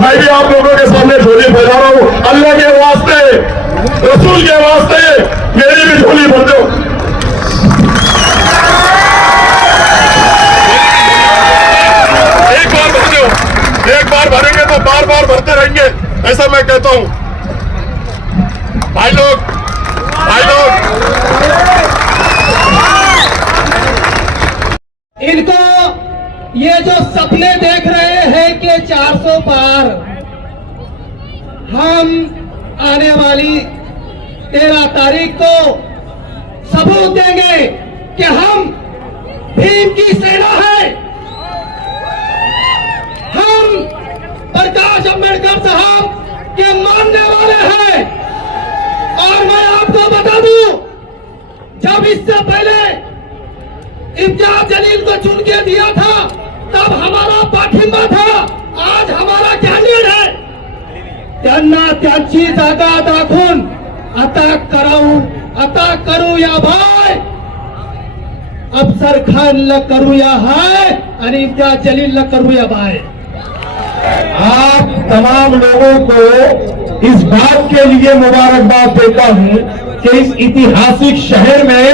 मैं भी आप लोगों के सामने झोली फैला रहा हूं। अल्लाह के वास्ते, रसूल के वास्ते मेरी भी झोली भर दो। एक बार भरेंगे तो बार बार भरते रहेंगे, ऐसा मैं कहता हूं। भाई लोग इनको ये जो सपने देख रहे हैं कि 400 पार, हम आने वाली 13 तारीख को सबूत देंगे कि हम भीम की सेना है। हम प्रकाश अंबेडकर साहब के मानने वाले हैं। और मैं आपको बता दूं, जब इससे पहले इम्तियाज जलील को चुन के दिया था तब हमारा पाठिंबा था, आज हमारा कैंडिडेट है। त्यांना त्यांची जागा दाखवून आता करूया भाई, अफसर खानला करूया हाय आणि इम्तियाज जलीलला करूया बाय। आप तमाम लोगों को इस बात के लिए मुबारकबाद देता हूं कि इस ऐतिहासिक शहर में,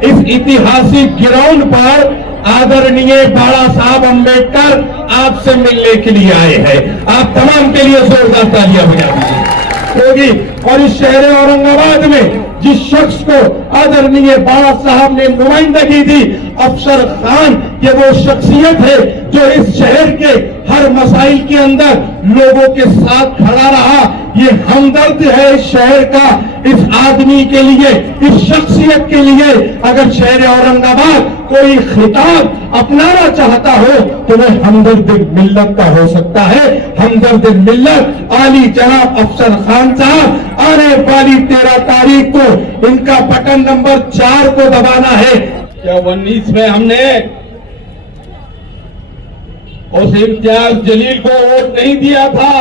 इस ऐतिहासिक ग्राउंड पर आदरणीय बाला साहब अंबेडकर आपसे मिलने के लिए आए हैं। आप तमाम के लिए जोरदार तालियां बजा दीजिए। और इस शहर औरंगाबाद में जिस शख्स को आदरणीय बाला साहब ने नुमाइंदगी दी, अफसर खान, ये वो शख्सियत है जो इस शहर के हर मसाइल के अंदर लोगों के साथ खड़ा रहा। ये हमदर्द है इस शहर का, इस आदमी के लिए, इस शख्सियत के लिए। अगर शहर औरंगाबाद कोई खिताब अपनाना चाहता हो तो वह हमदर्द मिल्लत का हो सकता है। हमदर्द मिल्लत आली जनाब अफसर खान साहब आने वाली 13 तारीख को इनका बटन नंबर 4 को दबाना है। क्या 19 में हमने उस इम्तियाज जलील को वोट नहीं दिया था,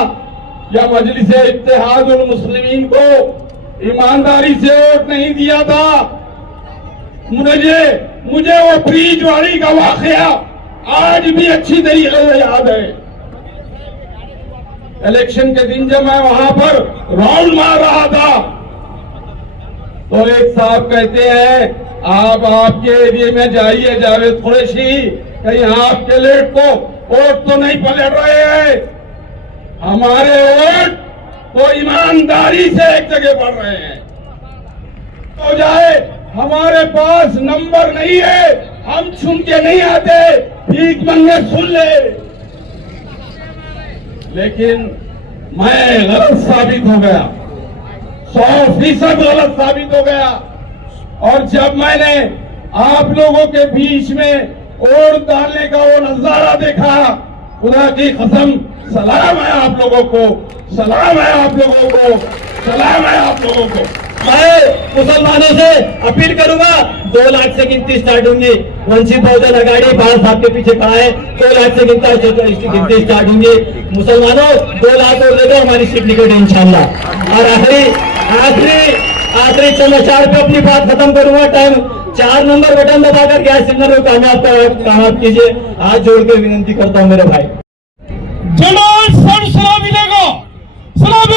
या मजलिस इत्तेहादुल मुस्लिमीन को ईमानदारी से वोट नहीं दिया था? मुझे वो फ्रीजवाड़ी का वाकया आज भी अच्छी तरीके से याद है। इलेक्शन के दिन जब मैं वहां पर राउंड मार रहा था तो एक साहब कहते हैं, आप आपके एरिया में जाइए जावेद कुरैशी, कहीं आपके लेट को वोट तो नहीं पलट रहे हैं। हमारे वोट तो ईमानदारी से एक जगह पड़ रहे हैं। हो जाए, हमारे पास नंबर नहीं है, हम सुन के नहीं आते, भीख मंगे सुन ले। लेकिन मैं गलत साबित हो गया, 100% गलत साबित हो गया। और जब मैंने आप लोगों के बीच में वोट डालने का वो नजारा देखा, खुदा की कसम, सलाम है आप लोगों को, सलाम है आप लोगों को, सलाम है आप लोगों को। मैं मुसलमानों से अपील करूंगा, 2 लाख से गिनती स्टार्ट होंगी। वंचित बहुजन आघाड़ी बाल साहब के पीछे खड़ा है, 2 लाख से गिनती स्टार्ट होंगी। मुसलमानों 2 लाख और दे दो, हमारी सीट निकलेगी इंशाल्लाह। और आखिरी समाचार पे अपनी बात खत्म करूंगा। टाइम 4 नंबर बटन दबाकर गैस सिलेंडर को कामयाब कीजिए। हाथ जोड़ के विनती करता हूं मेरे भाई। जमात सर सलाम मिलेगा, सलाम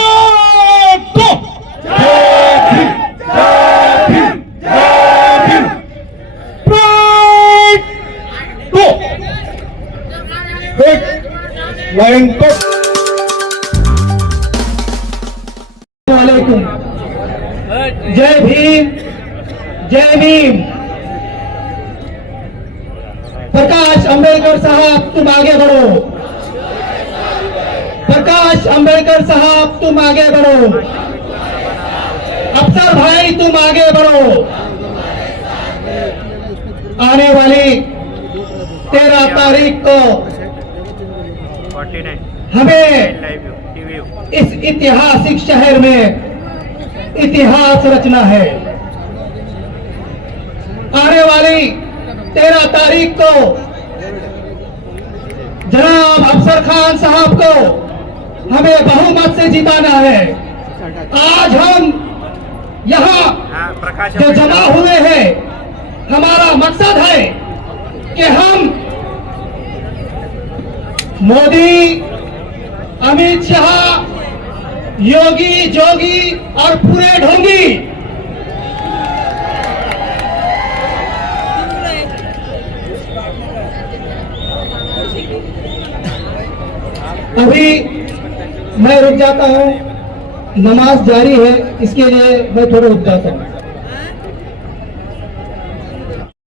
वालेकुम। जय भीम, जय भीम। प्रकाश अंबेडकर साहब तुम आगे बढ़ो, प्रकाश अंबेडकर साहब तुम आगे बढ़ो, अफसर भाई तुम आगे बढ़ो। आने वाली 13 तारीख को हमें इस ऐतिहासिक शहर में इतिहास रचना है। आने वाली 13 तारीख को जनाब अफसर खान साहब को हमें बहुमत से जिताना है। आज हम यहाँ जो जमा हुए हैं, हमारा मकसद है कि हम मोदी अमित शाह, योगी जोगी और पूरे ढोंगी अभी मैं रुक जाता हूं, नमाज जारी है, इसके लिए मैं थोड़ा रुक जाता हूं।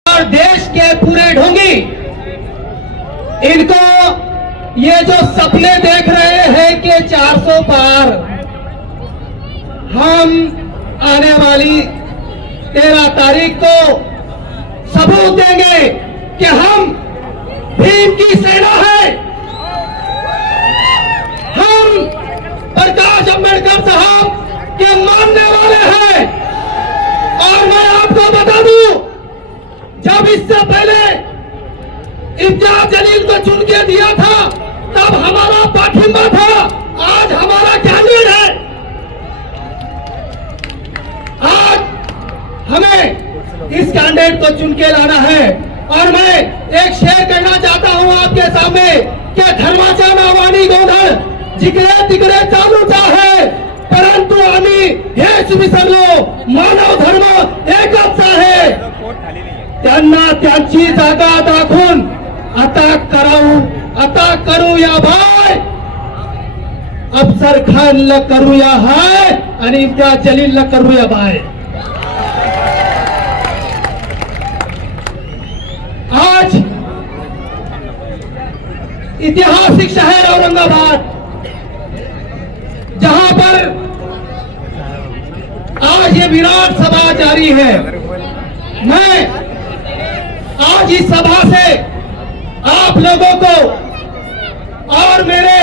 और देश के पूरे ढोंगी इनको ये जो सपने देख रहे हैं कि 400 पार, हम आने वाली 13 तारीख को सबूत देंगे कि हम भीम की सेना है, हम प्रकाश अंबेडकर साहब के मानने वाले हैं। और मैं आपको बता दूं, जब इससे पहले इम्तियाज जलील को चुन के दिया था तब हमारा पाठिंबा था, आज हमारा कैंडिडेट है। आज हमें इस कैंडिडेट को चुन के लाना है। और मैं एक शेयर करना चाहता हूं आपके सामने कि धर्माच्या नावानी गोंधळ जिकडे तिकडे चालूच आहे, परंतु आम्ही हेच विसरलो, मानव धर्म एकच आहे। त्यांना त्यांची जागा दाखवून आता करूया भाई, अफसर खानला करूया हाय आणि इम्तियाज जलीलला करूया बाय। आज ऐतिहासिक शहर औरंगाबाद, जहां पर आज ये विराट सभा जारी है, मैं आज इस सभा से आप लोगों को और मेरे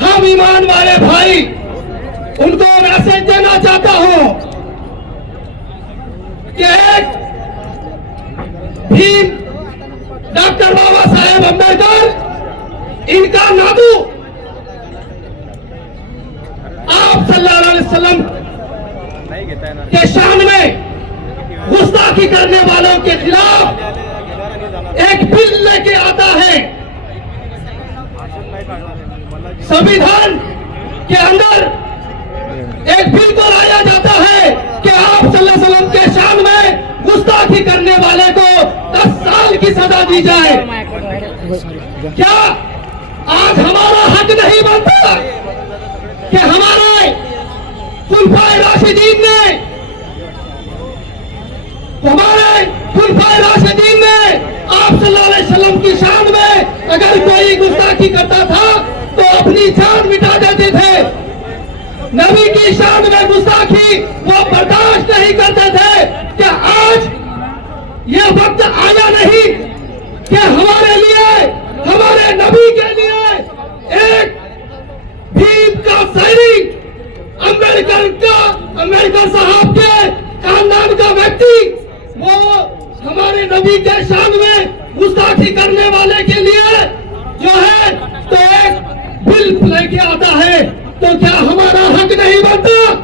हम ईमान वाले भाई उनको मैसेज देना चाहता हूं कि एक भीम डॉक्टर बाबा साहेब अम्बेडकर इनका नादू आप सल्लल्लाहु अलैहि वसल्लम के शान में गुस्ताखी करने वालों के खिलाफ एक बिल लेके आता है। संविधान के अंदर एक बिल को लाया जाता है कि आप सल्लल्लाहु अलैहि वसल्लम के शान में गुस्ताखी करने वाले को 10 साल की सजा दी जाए। क्या आज हमारा हक नहीं बनता कि हमारे खुलफाए राशिदीन ने आप सल्लल्लाहु अलैहि वसल्लम की शान में अगर कोई गुस्ताखी करता था तो अपनी जान मिटा देते थे। नबी की शान में गुस्ताखी वो बर्दाश्त नहीं करते थे। क्या आज ये वक्त आया नहीं कि हमारे लिए, हमारे नबी के लिए एक भीम का सैनिक, अम्बेडकर साहब के खानदान का व्यक्ति वो हमारे नबी के शान में गुस्ताखी करने वाले के लिए जो है तो एक बिल लेके आता है, तो क्या हमारा हक नहीं बनता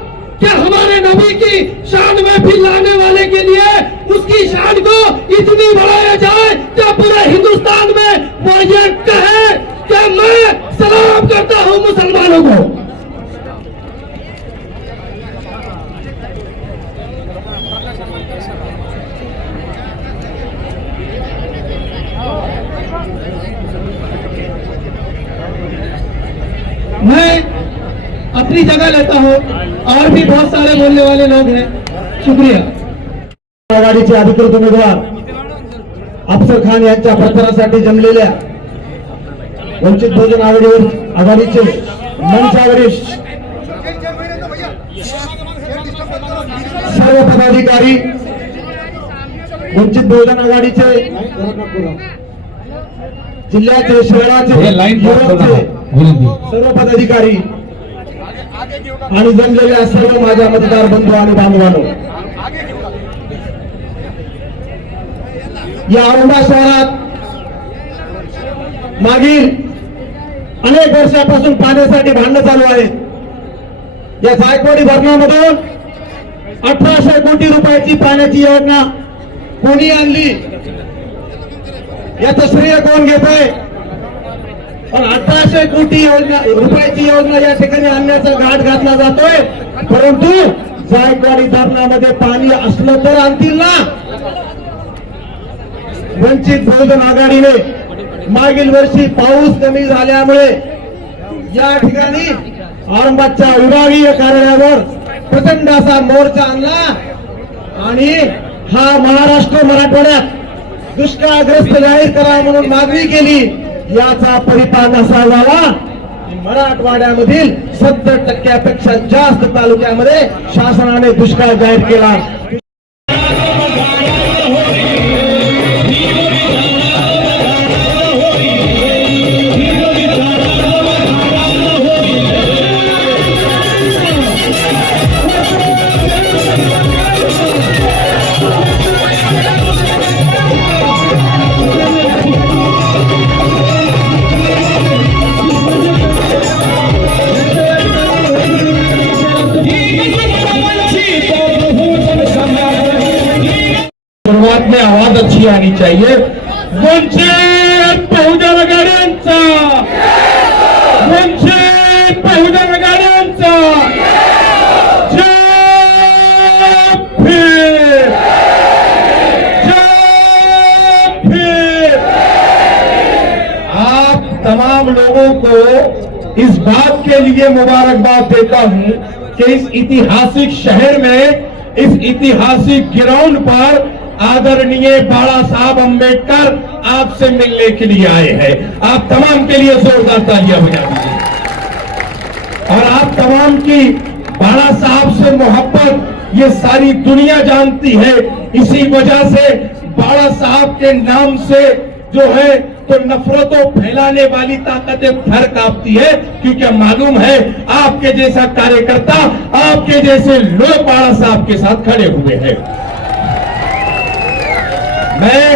कि हमारे नबी की शान में बिल लाने वाले के लिए उसकी शान को इतनी बढ़ाया जाए कि पूरे हिंदुस्तान में वो ये कहे कि मैं सलाम करता हूं मुसलमानों को। मैं अपनी जगह लेता हूं, और भी बहुत सारे बोलने वाले लोग हैं। शुक्रिया। आघाडीचे अधिकृत उमेदवार अफसर खान यांच्या प्रचारासाठी जमलेल्या वंचित बहुजन आघाडीचे मंचावरील सर्व पदाधिकारी, वंचित बहुजन आघाडीचे जिल्ह्याचे, शहराचे सर्व पदाधिकारी आणि जमलेल्या सर्व माझ्या मतदार बंधू आणि बांधवांनो, या औंढा शहरात मागील अनेक वर्षापासून पाण्यासाठी भांडणं चालू आहेत। या जायकवाडी धरणामधून 1800 कोटी रुपयाची पाण्याची योजना कोणी आणली, याचं श्रेय कोण घेत आहे? पण 1800 कोटी रुपयाची योजना या ठिकाणी आणण्याचा घाट घातला जातोय. परंतु जायकवाडी धरणामध्ये पाणी असलं तर आणतील ना. वंचित बहुजन आघाडीने मागील वर्षी पाऊस कमी झाल्यामुळे या ठिकाणी औरंगाबादच्या विभागीय कार्यालयावर प्रचंड असा मोर्चा आणला आणि हा महाराष्ट्र मराठवाड्यात दुष्काळग्रस्त जाहीर करा म्हणून मागणी केली. याचा परिणाम असा झाला की मराठवाड्यामधील 70% जास्त तालुक्यामध्ये शासनाने दुष्काळ जाहीर केला. शुरुआत में आवाज अच्छी आनी चाहिए. वंचित बहुजन आघाडीचा, वंचित बहुजन आघाडीचा जय भीम, जय भीम. आप तमाम लोगों को इस बात के लिए मुबारकबाद देता हूं कि इस ऐतिहासिक शहर में, इस ऐतिहासिक ग्राउंड पर आदरणीय बाला साहब अंबेडकर आपसे मिलने के लिए आए हैं. आप तमाम के लिए जोरदार तालियां बजा दीजिए. और आप तमाम की बाला साहब से मोहब्बत ये सारी दुनिया जानती है. इसी वजह से बाला साहब के नाम से जो है तो नफरतों फैलाने वाली ताकतें थर कांपती है, क्योंकि मालूम है आपके जैसा कार्यकर्ता, आपके जैसे लोग बाला साहब के साथ खड़े हुए हैं. मैं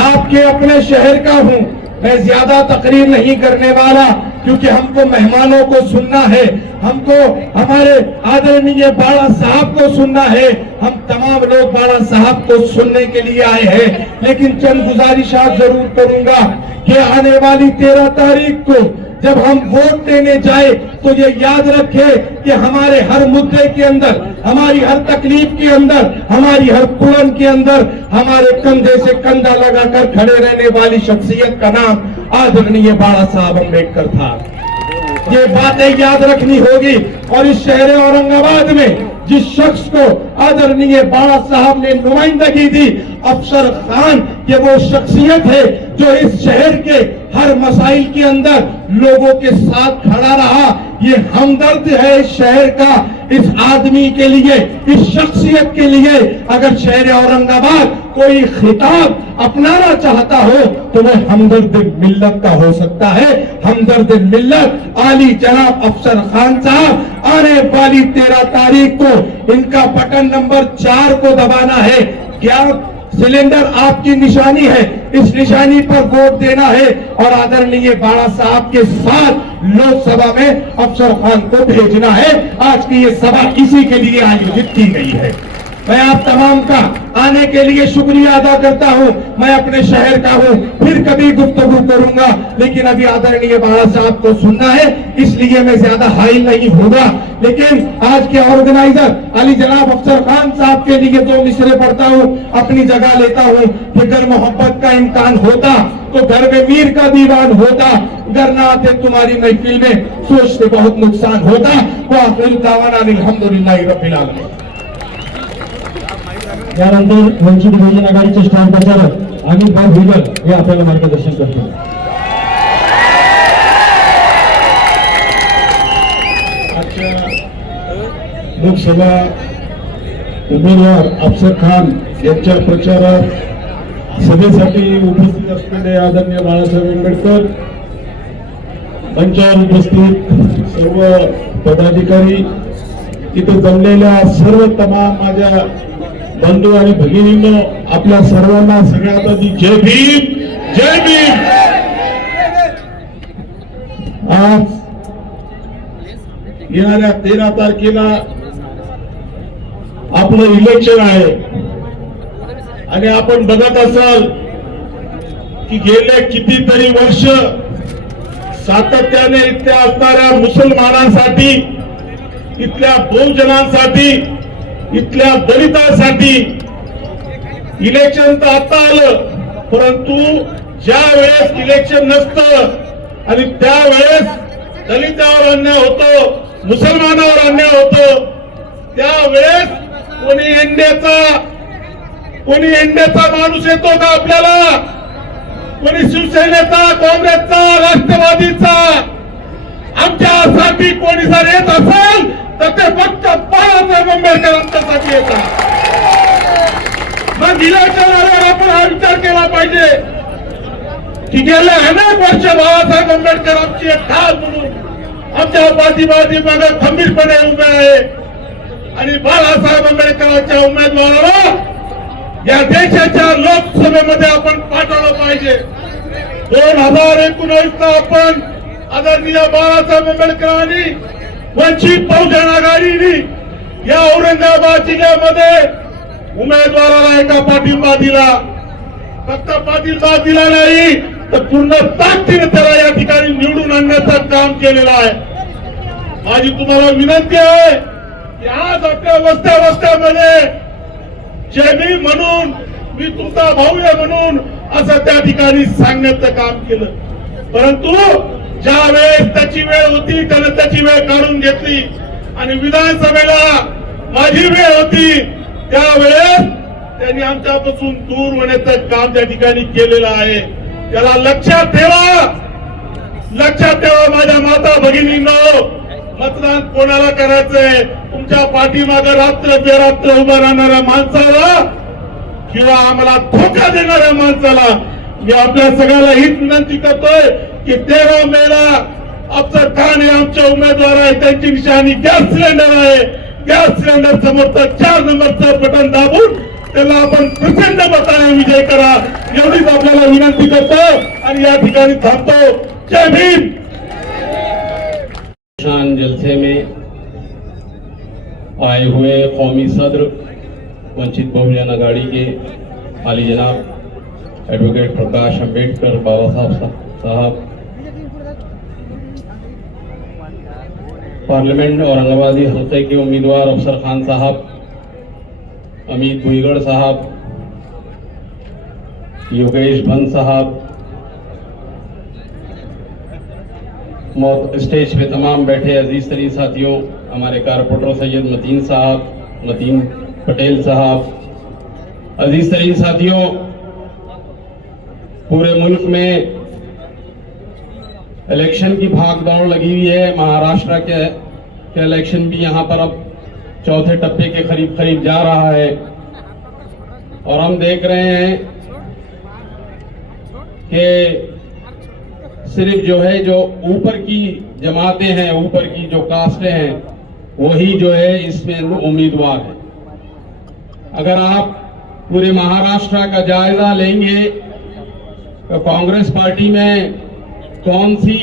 आपके अपने शहर का हूं. मैं ज्यादा तकरीर नहीं करने वाला, क्योंकि हमको मेहमानों को सुनना है, हमको हमारे आदरणीय बाला साहब को सुनना है. हम तमाम लोग बाला साहब को सुनने के लिए आए हैं. लेकिन चंद गुजारिशात जरूर करूंगा कि आने वाली 13 तारीख को जब हम वोट देने जाए तो ये याद रखें कि हमारे हर मुद्दे के अंदर, हमारी हर तकलीफ के अंदर, हमारी हर कुड़न के अंदर हमारे कंधे से कंधा लगाकर खड़े रहने वाली शख्सियत का नाम आदरणीय बाला साहब अंबेडकर था. ये बातें याद रखनी होगी. और इस शहर औरंगाबाद में जिस शख्स को आदरणीय बाला साहब ने नुमाइंदगी दी, अफसर खान, ये वो शख्सियत है जो इस शहर के हर मसाइल के अंदर लोगों के साथ खड़ा रहा. ये हमदर्द है इस शहर का, इस आदमी के लिए, इस शख्सियत के लिए. अगर शहर औरंगाबाद कोई खिताब अपनाना चाहता हो तो वह हमदर्द मिल्लत का हो सकता है. हमदर्द मिल्लत आली जनाब अफसर खान साहब आने वाली 13 तारीख को इनका बटन नंबर 4 को दबाना है. क्या सिलेंडर आपकी निशानी है, इस निशानी पर वोट देना है और आदरणीय बाला साहब के साथ लोकसभा में अफसर खान को भेजना है. आज की ये सभा इसी के लिए आयोजित की गई है. मैं आप तमाम का आने के लिए शुक्रिया अदा करता हूं. मैं अपने शहर का हूं, फिर कभी गुफ्तगू करूंगा, लेकिन अभी आदरणीय बाला साहब को सुनना है, इसलिए मैं ज्यादा हाइल नहीं होगा. लेकिन आज के ऑर्गेनाइजर अली जनाब अफसर खान साहब के लिए 2 मिसरे पढ़ता हूं, अपनी जगह लेता हूं कि अगर मोहब्बत का इम्कान होता तो घर में मीर का दीवान होता, अगर ना आते तुम्हारी महफिल में सोचते बहुत नुकसान होता. वो आखिर दावाना अल्हम्दुलिल्लाह रब्बिल आलमीन. यानंतर वंचित बहुजन आघाडीचे स्टार प्रचारक अमित भाई भुजल हे आपल्याला मार्गदर्शन करतील. लोकसभा उमेदवार अफसर खान यांच्या प्रचार सभेसाठी उपस्थित असलेले आदरणीय बाळासाहेब आंबेडकर, मंचावर उपस्थित सर्व पदाधिकारी, इथे जमलेल्या सर्व तमाम माझ्या बंधू आणि भगिनींनो, आपल्या सर्वांना सगळ्यात आधी जय भीम, जय भीम. आज येणाऱ्या 13 तारखेला आपलं इलेक्शन आहे आणि आपण बघत असाल की गेले कितीतरी वर्ष सातत्याने इथल्या असणाऱ्या मुसलमानांसाठी, इथल्या बहुजनांसाठी, इथल्या दलितांसाठी इलेक्शन तर आता आलं, परंतु ज्या वेळेस इलेक्शन नसतं आणि त्यावेळेस दलितावर अन्याय होतो, मुसलमानावर अन्याय होतो, त्यावेळेस कोणी एनडीएचा माणूस येतो का आपल्याला? कोणी शिवसेनेचा, काँग्रेसचा, राष्ट्रवादीचा? आमच्यासाठी कोणी जर येत असेल तर ते फक्त बाळासाहेब आंबेडकरांच्यासाठी येतात. मग इलेक्शन आल्यावर आपण हा विचार केला पाहिजे की गेले अनेक वर्ष बाळासाहेब आंबेडकर आमची एक ढाल म्हणून आमच्या पाठीमागे खंबीरपणे उभे आहे आणि बाळासाहेब आंबेडकरांच्या उमेदवाराला या देशाच्या लोकसभेमध्ये आपण पाठवलं पाहिजे. 2019 ला आपण आदरणीय बाळासाहेब आंबेडकरांनी वंचित बहुजन आघाडीने या औरंगाबाद जिल्ह्यामध्ये उमेदवाराला एका पाठिंबा दिला. फक्त पाठिंबा दिला नाही तर पूर्ण ताकदीने त्याला या ठिकाणी निवडून आणण्याचं काम केलेलं आहे. माझी तुम्हाला विनंती आहे की आज आपल्या वस्त्या वस्त्यामध्ये जय म्हणून, मी तुमचा भाऊ आहे म्हणून असं त्या ठिकाणी सांगण्याचं काम केलं. परंतु ज्या वेळेस त्याची वेळ होती त्याने त्याची वेळ काढून घेतली आणि विधानसभेला माझी वेळ होती त्यावेळेस त्यांनी आमच्यापासून दूर होण्याचं काम त्या ठिकाणी केलेलं आहे. त्याला लक्षात ठेवा माझ्या माता भगिनींनो, मतदान कोणाला करायचंय? तुमच्या पाठीमागे रात्र बेरात्र उभा राहणाऱ्या माणसाला किंवा आम्हाला धोका देणाऱ्या माणसाला मी आपल्या सगळ्याला हीच विनंती करतोय की 13 मेला अफजल खान हे आमचे उमेदवार आहे. त्यांची निशाणी गॅस सिलेंडर आहे. गॅस सिलेंडर समोरचं 4 नंबरचं बटन दाबून त्याला आपण प्रचंड मताने विजय करा, एवढीच आपल्याला विनंती करतो आणि या ठिकाणी थांबतो. जय भीम. शान जलसे में आए हुए कौमी सदर वंचित बहुजन आघाड़ी के आली जनाब एडवोकेट प्रकाश अंबेडकर बाबा साहब, पार्लियामेंट औरंगाबादी हल्के के उम्मीदवार अफसर खान साहब, अमित भुईगढ़ साहब, योगेश भंत साहब, स्टेज पे तमाम बैठे अजीज तरीन साथियों, हमारे कारपोरेटर सैयद मतीन पटेल साहब, अजीज तरीन साथियों, पूरे मुल्क में इलेक्शन की भागदौड़ लगी हुई है। महाराष्ट्र के इलेक्शन भी यहाँ पर अब चौथे टप्पे के करीब जा रहा है और हम देख रहे हैं कि सिर्फ जो है जो ऊपर की जमातें हैं, ऊपर की जो कास्टें हैं, वही जो है इसमें उम्मीदवार है। अगर आप पूरे महाराष्ट्र का जायजा लेंगे तो कांग्रेस पार्टी में कौन सी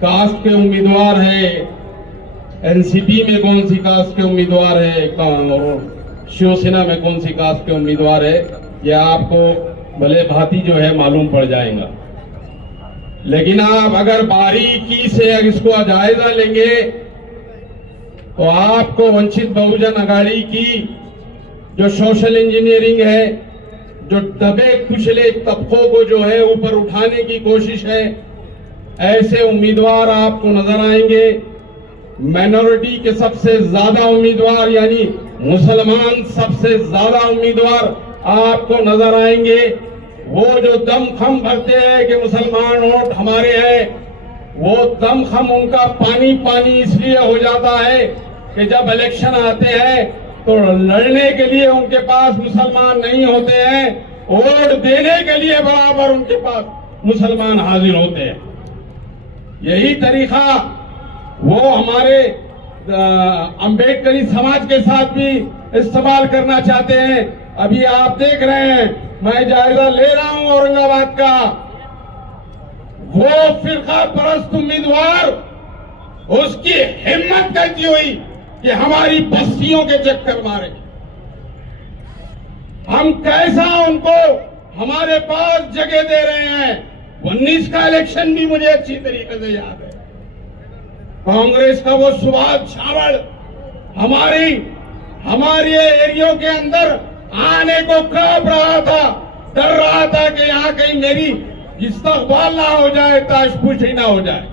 कास्ट के उम्मीदवार है, एनसीपी में कौन सी कास्ट के उम्मीदवार है और शिवसेना में कौन सी कास्ट के उम्मीदवार है, यह आपको भले भांति जो है मालूम पड़ जाएगा। लेकिन आप अगर बारीकी से इसको जायजा लेंगे तो आपको वंचित बहुजन आघाड़ी की जो सोशल इंजीनियरिंग है, जो दबे कुचले तबकों को जो है ऊपर उठाने की कोशिश है, ऐसे उम्मीदवार आपको नजर आएंगे। माइनॉरिटी के सबसे ज्यादा उम्मीदवार यानी मुसलमान सबसे ज्यादा उम्मीदवार आपको नजर आएंगे। वो जो दमखम भरते हैं कि मुसलमान वोट हमारे हैं, वो दमखम उनका पानी पानी इसलिए हो जाता है कि जब इलेक्शन आते हैं तो लड़ने के लिए उनके पास मुसलमान नहीं होते हैं, वोट देने के लिए बराबर उनके पास मुसलमान हाजिर होते हैं। यही तरीका वो हमारे अंबेडकरी समाज के साथ भी इस्तेमाल करना चाहते हैं। अभी आप देख रहे हैं, मैं जायजा ले रहा हूं औरंगाबाद का, वो फिरका परस्त उम्मीदवार उसकी हिम्मत कैसी हुई कि हमारी बस्तियों के चक्कर मारे। हम कैसा उनको हमारे पास जगह दे रहे हैं, 19 का इलेक्शन भी मुझे अच्छी तरीके से याद है। कांग्रेस का वो सुभाष छावड़ हमारे एरियो के अंदर आने को कांप रहा था, डर रहा था कि यहाँ कहीं मेरी इस्तकबाल ना हो जाए, ताशपुशी ना हो जाए।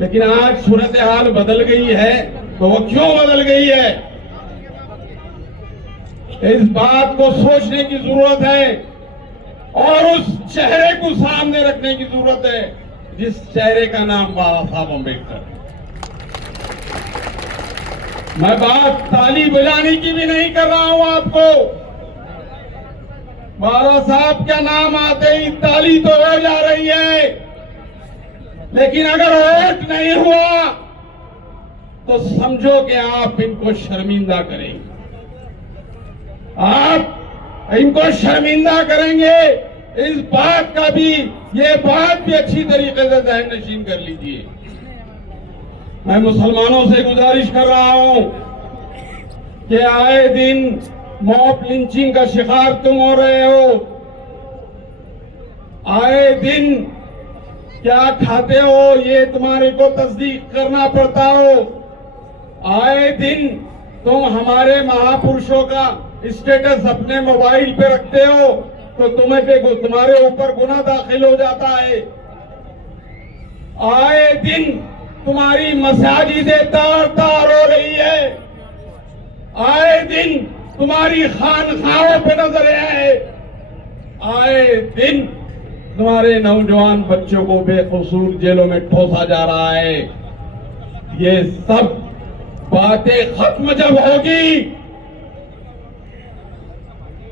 लेकिन आज सूरत हाल बदल गई है। तो वो क्यों बदल गई है, इस बात को सोचने की जरूरत है और उस चेहरे को सामने रखने की जरूरत है जिस चेहरे का नाम बाबा साहब अम्बेडकर। मैं बात ताली बजाने की भी नहीं कर रहा हूं आपको। बाबा साहब का नाम आते ही ताली तो हो जा रही है, लेकिन अगर वोट नहीं हुआ तो समझो कि आप इनको शर्मिंदा करेंगे, आप इनको शर्मिंदा करेंगे। इस बात का भी, ये बात भी अच्छी तरीके से ज़हन नशीन कर लीजिए। मैं मुसलमानों से गुजारिश कर रहा हूं कि आए दिन मॉब लिंचिंग का शिकार तुम हो रहे हो, आए दिन क्या खाते हो ये तुम्हारे को तस्दीक करना पड़ता हो, आए दिन तुम हमारे महापुरुषों का स्टेटस अपने मोबाइल पे रखते हो तो तुम्हारे ऊपर गुनाह दाखिल हो जाता है। आए दिन तुम्हारी मसाजिदें तार हो रही है, आए दिन तुम्हारी खानखाहों पे नजर है, आए दिन तुम्हारे नौजवान बच्चों को बेकसूर जेलों में ठोसा जा रहा है। ये सब बातें खत्म जब होगी,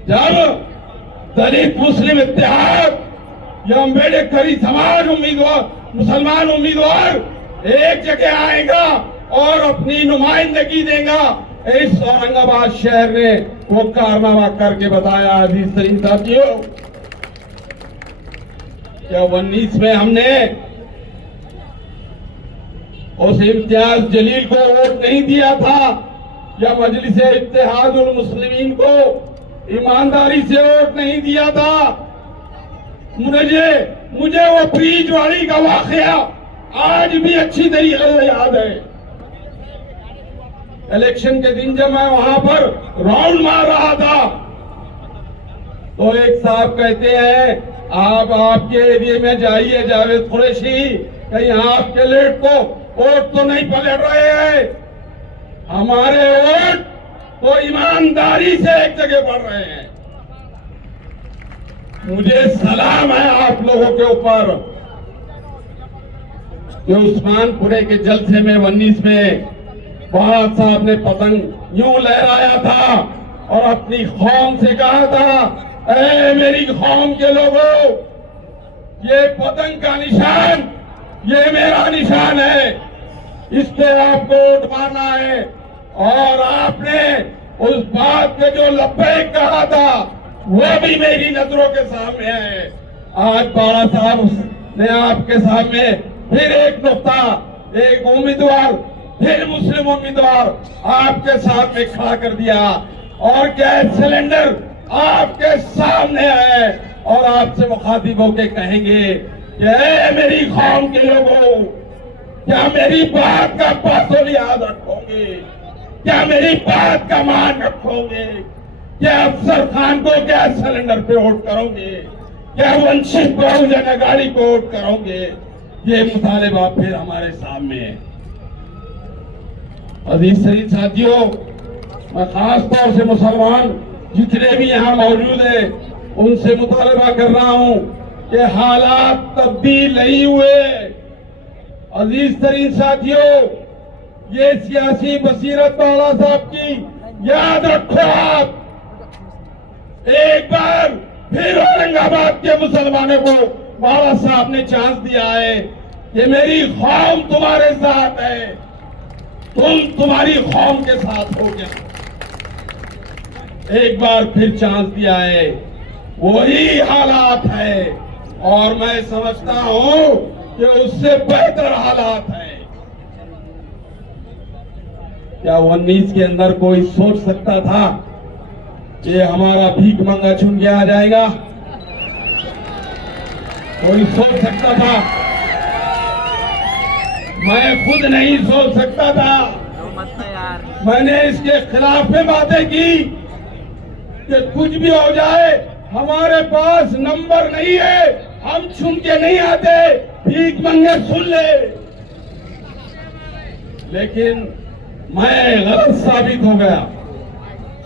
जब दलित मुस्लिम इत्तेहाद या अम्बेडकरी समाज उम्मीदवार, मुसलमान उम्मीदवार एक जगह आएगा और अपनी नुमाइंदगी देगा। इस औरंगाबाद शहर ने वो कारनामा करके बताया। अजीज तरीन साथियों, क्या 19 में हमने उस इम्तियाज जलील को वोट नहीं दिया था या मजलिस इत्तेहादुल मुस्लिमीन को ईमानदारी से वोट नहीं दिया था? मुझे वो ब्रीजवाड़ी का वाकया आज भी अच्छी तरीके से याद है। इलेक्शन के दिन जब मैं वहां पर राउंड मार रहा था तो एक साहब कहते हैं, आप आपके एरिया में जाइए जावेद कुरैशी, कहीं आपके लेट को वोट तो नहीं पलट रहे हैं? हमारे वोट तो ईमानदारी से एक जगह पड़ रहे हैं। मुझे सलाम है आप लोगों के ऊपर कि उस्मानपुरे के जलसे में 19 में फवाद साहब ने पतंग यूं लहराया था और अपनी कौम से कहा था, ऐ मेरी कौम के लोगों, ये पतंग का निशान ये मेरा निशान है, इस पे आपको वोट मारना है। और आपने उस बात पे जो लब्बैक कहा था वो भी मेरी नजरों के सामने है। आज बाला साहब ने आपके सामने फिर एक नुक्ता, एक उम्मीदवार, फिर मुस्लिम उम्मीदवार आपके सामने खड़ा कर दिया और गैस सिलेंडर आपके सामने है और आपसे मुखातिब होकर कहेंगे कि मेरी कौम के लोगों, क्या मेरी बात का पासो लिहाज रखोगे? क्या मेरी बात का मान रखोगे? क्या अफसर खान को गैस सिलेंडर पे वोट करोगे? क्या वंचित बहुजन अघाड़ी को वोट करोगे? ये मुतालिबा फिर हमारे सामने है। अजीज शरीफ साथियों, मैं खास तौर से मुसलमान जितने भी यहाँ मौजूद है उनसे मुतालिबा कर रहा हूँ कि हालात तब्दील नहीं हुए। अजीज तरीन साथियों, ये सियासी बसीरत बाला साहब की याद रखो आप। एक बार फिर औरंगाबाद के मुसलमानों को बाला साहब ने चांस दिया है कि मेरी कौम तुम्हारे साथ है, तुम तुम्हारी कौम के साथ हो गए। एक बार फिर चांस दिया है, वही हालात है और मैं समझता हूं कि उससे बेहतर हालात है। क्या 19 के अंदर कोई सोच सकता था कि हमारा भीख मंगा चुन के आ जाएगा? कोई सोच सकता था? मैं खुद नहीं सोच सकता था। मैंने इसके खिलाफ में बातें की कि कुछ भी हो जाए, हमारे पास नंबर नहीं है, हम छूट के नहीं आते, भीख मंगे सुन ले। लेकिन मैं गलत साबित हो गया,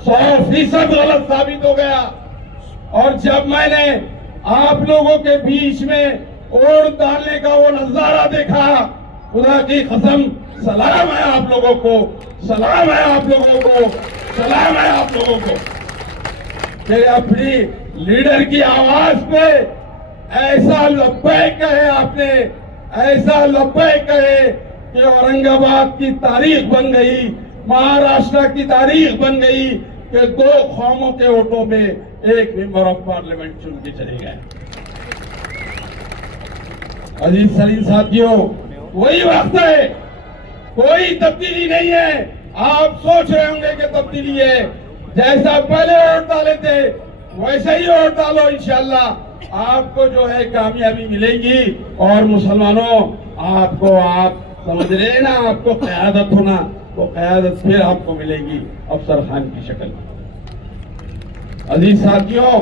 100% गलत साबित हो गया। और जब मैंने आप लोगों के बीच में वोट डालने का वो नजारा देखा, खुदा की कसम, सलाम है आप लोगों को, सलाम है आप लोगों को, सलाम है आप लोगों को कि अपनी लीडर की आवाज पे ऐसा लब्बैक कहे आपने, ऐसा लब्बैक कहे कि औरंगाबाद की तारीख बन गई, महाराष्ट्र की तारीख बन गई कि 2 कौमों के वोटों में एक मेंबर ऑफ पार्लियामेंट चुन के चले गए। अजीज सलीम साथियों, वही वक्त है, कोई तब्दीली नहीं है। आप सोच रहे होंगे कि तब्दीली है, जैसा पहले वोट डाले थे वैसे ही वोट डालो, इंशाल्लाह आपको जो है कामयाबी मिलेगी। और मुसलमानों, आपको, आप समझ रहे हैं ना, आपको क़यादत होना, वो क़यादत फिर आपको मिलेगी अफसर खान की शक्ल में। अजीज साथियों,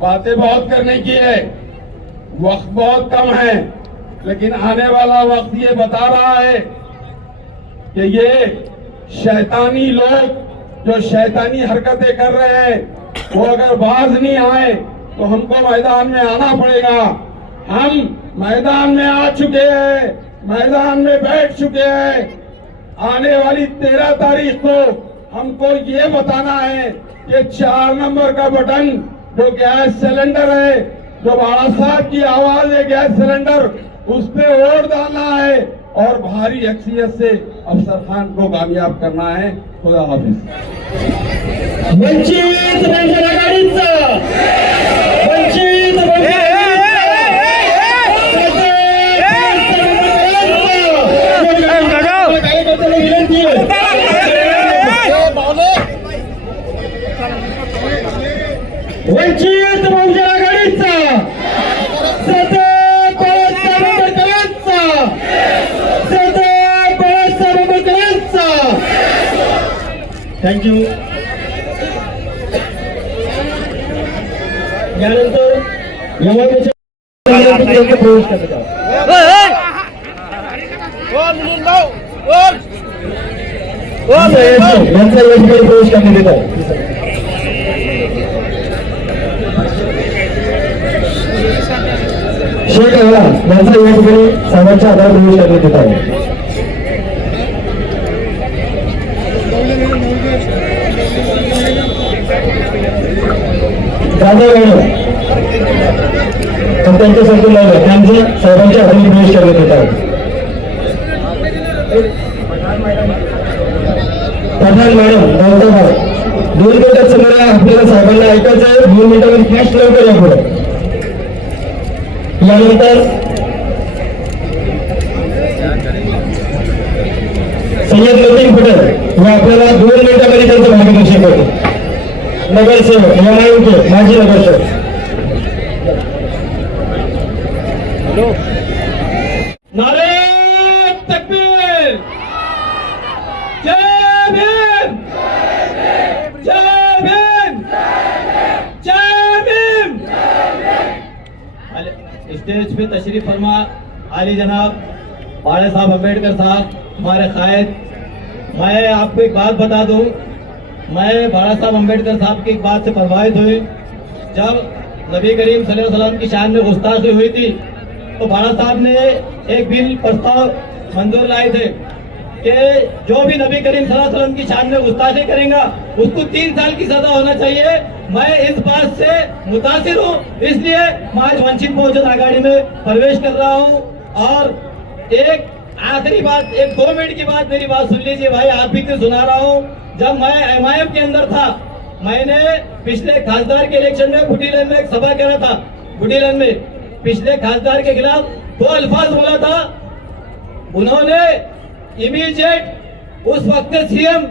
बातें बहुत करने की है, वक्त बहुत कम है, लेकिन आने वाला वक्त ये बता रहा है कि ये शैतानी लोग जो शैतानी हरकतें कर रहे हैं, वो अगर बाज नहीं आए तो हमको मैदान में आना पड़ेगा। हम मैदान में आ चुके हैं, मैदान में बैठ चुके हैं। आने वाली 13 तारीख को हमको ये बताना है कि 4 नंबर का बटन जो गैस सिलेंडर है, जो बाला साहब की आवाज है गैस सिलेंडर, उस पे वोट डालना है और भारी अक्सरियत से अफसर खान को कामयाब करना है। खुदा हाफिज। वंचित बहुजन आघाडीचा, वंचित कार्यकर्त्याला विनंती आहे, वंचित बहुजन आघाडीचा सदैव बाळासाहेब आंबेडकरांचा, सदैव बाळासाहेब आंबेडकरांचा। थँक्यू। यानंतर प्रवेश करत यांचा यशस्वी प्रवेश करण्यात येत आहे। शेख यांचा यशस्वी सर्वांच्या आधार प्रवेश करण्यात येत आहे। दादा मॅडम त्यांच्या संकुल लावलं, त्यांचे सर्वांच्या आधार प्रवेश करण्यात येत आहे। पठाण मॅडम दौलताबाद 2 मिनिटात समोर आपल्याला साहेबांना ऐकायचं आहे, 2 मिनिटांमध्ये फास्ट लवकर या पुढे। यानंतर सय्यद लतीफ पटेल व आपल्याला 2 मिनिटांमध्ये त्यांचं मार्गदर्शन करतो। नगरसेवक एमआयएमचे माजी नगरसेवक। नारे तकबीर, जय भीम, जय भीम, जय भीम। स्टेज पे तशरीफ फरमा आली जनाब बाला साहब अम्बेडकर साहब, हमारे कायद। मैं आपको एक बात बता दूं, मैं बाला साहब अम्बेडकर साहब की एक बात से प्रभावित हुई। जब नबी करीम सल्लल्लाहु अलैहि वसल्लम की शान में गुस्ताखी हुई थी तो बाला साहब ने एक बिल प्रस्ताव मंजूर लाए थे कि जो भी नबी करीम सल्लल्लाहु अलैहि वसल्लम की शान में गुस्ताखी करेगा उसको 3 साल की सजा होना चाहिए। मैं इस बात से मुतासिर हूँ, इसलिए मैं आज वंचित बहुजन आघाड़ी में प्रवेश कर रहा हूँ। और एक आखिरी बात, एक 2 मिनट की बात, मेरी बात सुन लीजिए भाई, आप भी तो सुना रहा हूँ। जब मैं एमआईएम के अंदर था, मैंने पिछले खासदार के इलेक्शन में बुटीलन में एक सभा करा था। बुटीलन में पिछले खासदार के खिलाफ 2 अल्फाज बोला था। उन्होंने इमीडिएट उस वक्त सीएम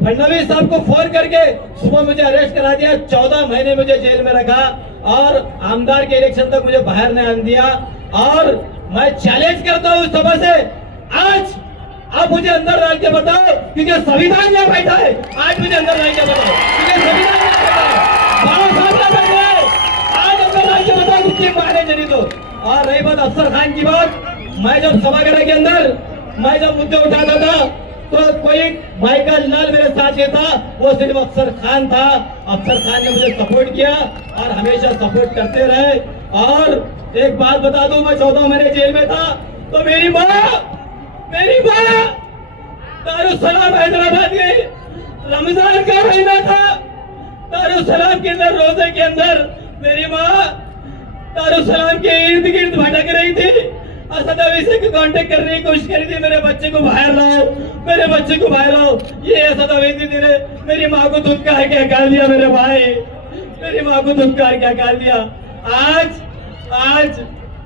फडणवीस साहब को फोन करके सुबह मुझे अरेस्ट करा दिया, 14 महीने मुझे जेल में रखा। और आमदार के इलेक्शन तक मुझे बाहर नहीं आने दिया। और मैं चैलेंज करता हूँ सभा से, आज आप मुझे अंदर डाल के बताओ, क्योंकि संविधान यहाँ बैठा है। आज मुझे अंदर डाल के बताओ, क्योंकि संविधान यहाँ बैठा है, बाबा साहब यहाँ बैठे हैं। आज अंदर डाल के बताओ किसकी माने जनी तो। और रही बात अफसर खान की बात, मैं जब सभागृह के अंदर मैं जब मुद्दे उठाता था तो कोई भाई का लाल मेरे साथ ये था, वो सिर्फ अफसर खान था। अफसर खान ने मुझे सपोर्ट किया और हमेशा सपोर्ट करते रहे। और एक बात बता दूं, मैं 14 महीने जेल में था तो मेरी माँ दारुसलाम हैदराबाद गई। रमजान का महीना था, दारुसलाम के अंदर रोजे के अंदर मेरी माँ दारुसलाम के इर्द गिर्द भटक रही थी। असद अवी से कांटेक्ट करने की कोशिश करी थी, मेरे बच्चे को बाहर लाओ, मेरे बच्चे को बाहर लाओ। ये असद अवी ने मेरी माँ को धुतकार क्या काल दिया, मेरे भाई मेरी माँ को धुतकार क्या काल दिया। आज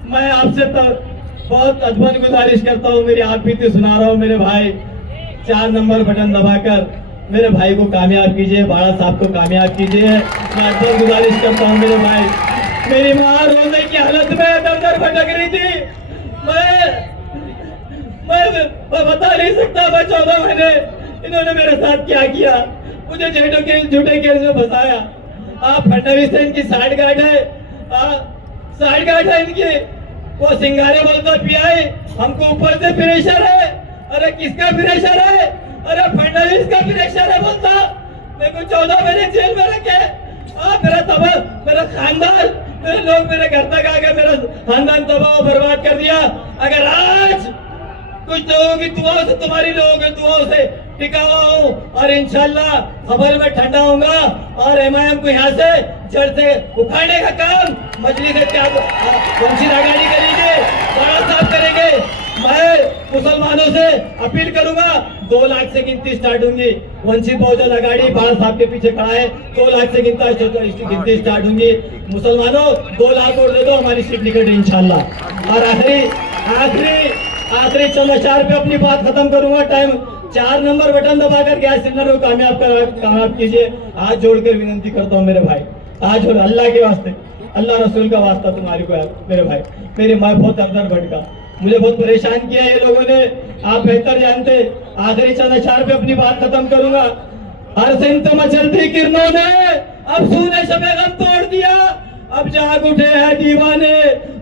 मैं आपसे तो बहुत अद्भुत गुजारिश करता हूँ, मेरी आप बीती सुना रहा हूँ मेरे भाई। 4 नंबर बटन दबाकर मेरे भाई को कामयाब कीजिए, बाड़ा साहब को कामयाब कीजिए। मैं अद्भुत गुजारिश करता हूँ मेरे भाई। मेरी माँ रोने की हालत में दर दर भटक रही थी। मैं बता नहीं सकता, मैं 14 महीने इन्होंने मेरे साथ क्या किया, मुझे झूठे केस में फंसाया। आप फडणवीस से इनकी साइड गार्ड है इनकी। वो सिंगारे बोलता पीआई, हमको ऊपर से प्रेशर है। अरे किसका प्रेशर है? अरे फडणवीस का प्रेशर है बोलता। मेरे को 14 महीने जेल में रखे। मेरा खानदान, मेरे लोग मेरे घर तक आ गए, मेरा खानदान तबाह बर्बाद कर दिया। अगर आज कुछ लोगों की दुआओं से, तुम्हारी लोगों की दुआओं से टिका हुआ हूँ और इंशाल्लाह खबर में ठंडा होऊंगा और एमआईएम को यहाँ से जड़ से उखाड़ने का काम मजलिस वंचित आघाड़ी करेंगे, बाड़ा साहब करेंगे। मैं मुसलमानों से अपील करूंगा, 2 लाख से गिनती स्टार्ट होंगी। वंचित बहुजन आघाड़ी बाड़ा साहब के पीछे खड़ा है, 2 लाख से गिनती स्टार्ट होंगी। मुसलमानों 2 लाख वोट दे दो, हमारी सीट निकल रही इंशाल्लाह। और आखिरी चलो 4 पे अपनी बात खत्म करूंगा। टाइम 4 नंबर बटन दबाकर गैस सिलेंडर को कामयाब कीजिए। हाथ जोड़कर विनती करता हूँ मेरे भाई, हाथ जोड़, अल्लाह के वास्ते, अल्लाह रसूल का वास्ता तुम्हारी को मेरे भाई। मेरी माँ बहुत दर्द भटका, मुझे बहुत परेशान किया ये लोगों ने, आप बेहतर जानते। आखिरी चंद 4 पे अपनी बात खत्म करूंगा। हर सिमत मचलती किरणों ने अब सूने शबे गम तोड़ दिया। अब जाग उठे हैं दीवाने,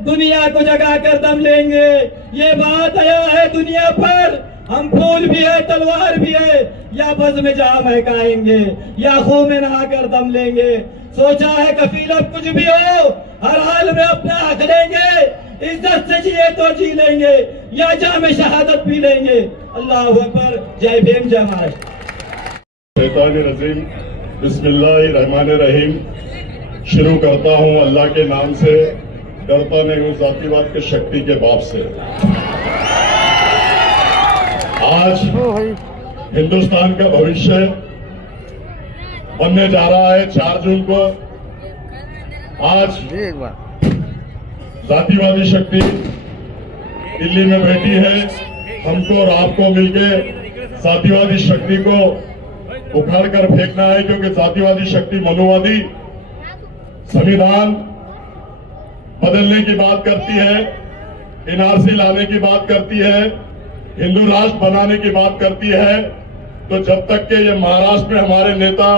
दुनिया को जगा कर दम लेंगे। ये बात आया है दुनिया पर, हम फूल भी है तलवार भी है, या बज़ में जहां महकाएंगे या खून में नहा कर दम लेंगे। सोचा है कफील अब कुछ भी हो, हर हाल में अपना हक लेंगे। इज्जत से जिए तो जी लेंगे, या जाम शहादत पी लेंगे। अल्लाह अकबर, जय भीम, जय महाराष्ट्र। शैतानिर्रजीम, बिस्मिल्लाहिर्रहमानिर्रहीम। शुरू करता हूं अल्लाह के नाम से, डरता नहीं हूं जातिवाद के शक्ति के बाप से। आज हिंदुस्तान का भविष्य बनने जा रहा है 4 जून को। आज जातिवादी शक्ति दिल्ली में बैठी है, हमको और आपको मिलके जातिवादी शक्ति को उखाड़ कर फेंकना है, क्योंकि जातिवादी शक्ति मनुवादी संविधान बदलने की बात करती है, एनआरसी लाने की बात करती है, हिंदू राष्ट्र बनाने की बात करती है। तो जब तक के ये महाराष्ट्र में हमारे नेता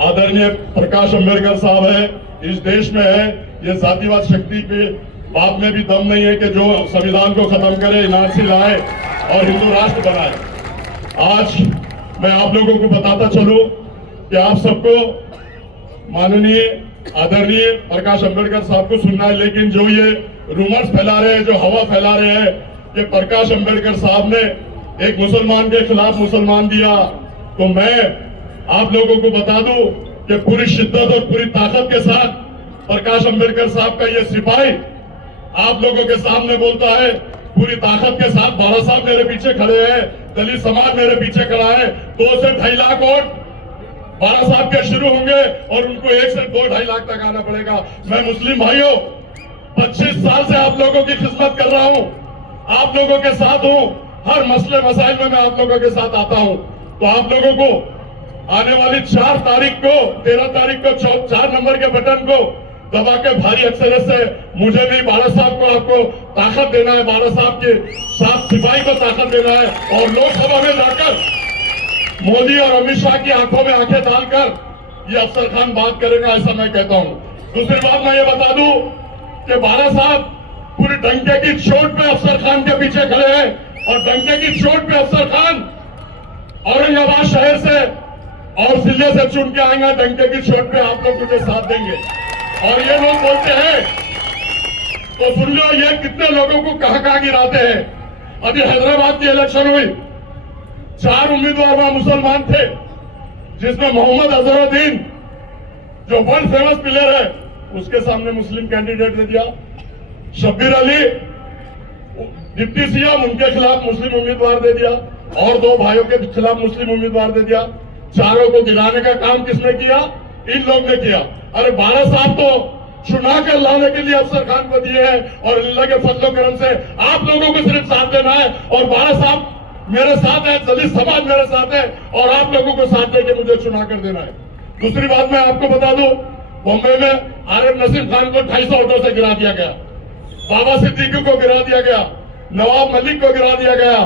आदरणीय प्रकाश अंबेडकर साहब है, इस देश में है, ये जातिवाद शक्ति के बात में भी दम नहीं है कि जो संविधान को खत्म करे, एनआरसी लाए और हिंदू राष्ट्र बनाए। आज मैं आप लोगों को बताता चलूं कि आप सबको माननीय आदरणीय प्रकाश अंबेडकर साहब को सुनना है, लेकिन जो ये रूमर्स फैला रहे हैं, जो हवा फैला रहे हैं कि प्रकाश अंबेडकर साहब ने एक मुसलमान के खिलाफ मुसलमान दिया, तो मैं आप लोगों को बता दूं कि पूरी शिद्दत और पूरी ताकत के साथ प्रकाश अंबेडकर साहब का ये सिपाही आप लोगों के सामने बोलता है, पूरी ताकत के साथ। बाड़ा साहब मेरे पीछे खड़े हैं, दलित समाज मेरे पीछे खड़ा है। 2 से 2.5 लाख वोट बाड़ा साहब के शुरू होंगे और उनको 1 से 2.5 लाख तक आना पड़ेगा। मैं मुस्लिम भाइयों 25 साल से आप लोगों की खिदमत कर रहा हूं, आप लोगों के साथ हूं, हर मसले मसाइल में मैं आप लोगों के साथ आता हूं। तो आप लोगों को आने वाली 4 तारीख को 13 तारीख को 4 नंबर के बटन को दबा के भारी अक्सरियत से मुझे भी बाला साहब को आपको ताकत देना है, बाला साहब के साथ सिपाही को ताकत देना है और लोकसभा में जाकर मोदी और अमित शाह की आंखों में आंखें डालकर ये अफसर खान बात करेगा, ऐसा मैं कहता हूं। दूसरी बात मैं ये बता दूं कि बाला साहब पूरी डंके की चोट पे अफसर खान के पीछे खड़े हैं और डंके की चोट पे अफसर खान औरंगाबाद शहर से और जिले से चुन के आएंगे। डंके की चोट पे आप लोग मुझे साथ देंगे। और ये लोग बोलते हैं तो सुन लो, ये कितने लोगों को कहां गिराते हैं। अभी हैदराबाद की इलेक्शन हुई, 4 उम्मीदवार वहां मुसलमान थे, जिसमें मोहम्मद अजहरुद्दीन जो वर्ल्ड फेमस प्लेयर है उसके सामने मुस्लिम कैंडिडेट दे दिया। शब्बीर अली डिप्टी सीएम, उनके खिलाफ मुस्लिम उम्मीदवार दे दिया और 2 भाइयों के खिलाफ मुस्लिम उम्मीदवार दे दिया। चारों को गिराने का काम किसने किया? इन लोग ने किया। अरे बाला साहब तो चुना कर लाने के लिए अफसर खान को दिए हैं और अल्लाह के फजलो करम से आप लोगों को सिर्फ साथ देना है। और बाला साहब मेरे साथ है, दलित समाज मेरे साथ है और आप लोगों को साथ देके मुझे चुना कर देना है। दूसरी बात मैं आपको बता दूं, बॉम्बे में आरिफ नसीम खान को 250 ऑटो से गिरा दिया गया, बाबा सिद्दीकी को गिरा दिया गया, नवाब मलिक को गिरा दिया गया,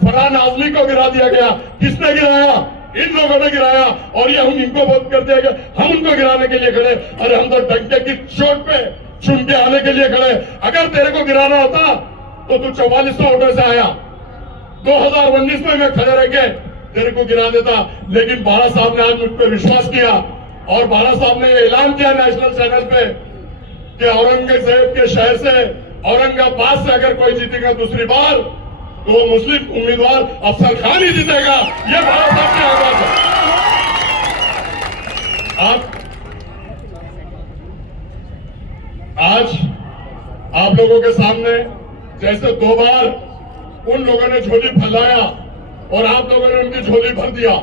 फरहान आजमी को गिरा दिया गया। किसने गिराया? इन लोगों ने गिराया। और ये हम इनको वोट कर दिया, हम उनको गिराने के लिए खड़े। अरे हम तो डंके की चोट पे चुन के आने के लिए खड़े। अगर तेरे को गिराना होता तो तू 4400 ऑटो से आया, 2019 में मैं खड़े रह के तेरे को गिरा देता। लेकिन बाला साहब ने आज मुझ पर विश्वास किया और बाला साहब ने ऐलान किया नेशनल चैनल पे कि औरंगजेब के शहर से, औरंगाबाद से अगर कोई जीतेगा दूसरी बार तो वो मुस्लिम उम्मीदवार अफसर खान ही जीतेगा। ये बाला साहब की आवाज है। आज आप लोगों के सामने जैसे 2 बार उन लोगों ने झोली फैलाया और आप लोगों ने उनकी झोली भर दिया,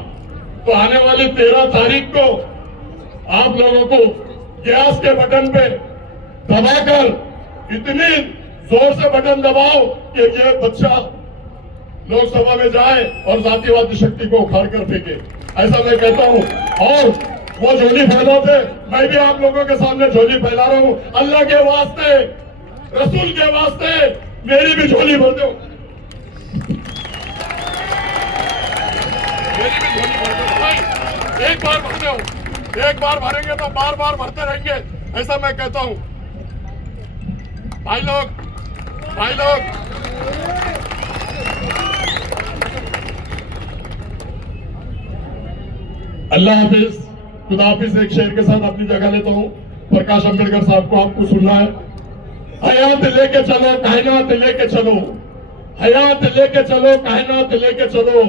तो आने वाली 13 तारीख को आप लोगों को गैस के बटन पे दबाकर इतनी जोर से बटन दबाओ कि ये बच्चा लोकसभा में जाए और जातिवादी शक्ति को उखाड़ कर फेंके, ऐसा मैं कहता हूं। और वो झोली फैलाते, मैं भी आप लोगों के सामने झोली फैला रहा हूं। अल्लाह के वास्ते, रसूल के वास्ते मेरी भी झोली भर दो, मेरी भी झोली भर दो भाई। एक बार भर दो, एक बार भरेंगे तो बार बार भरते रहेंगे, ऐसा मैं कहता हूं। भाई लोग अल्लाह हाफिज, खुदा हाफिज। एक शेर के साथ अपनी जगह लेता हूं। प्रकाश अंबेडकर साहब को आपको सुनना है। हयात लेके चलो, कायनात लेके चलो, हयात लेके चलो, कायनात लेके चलो।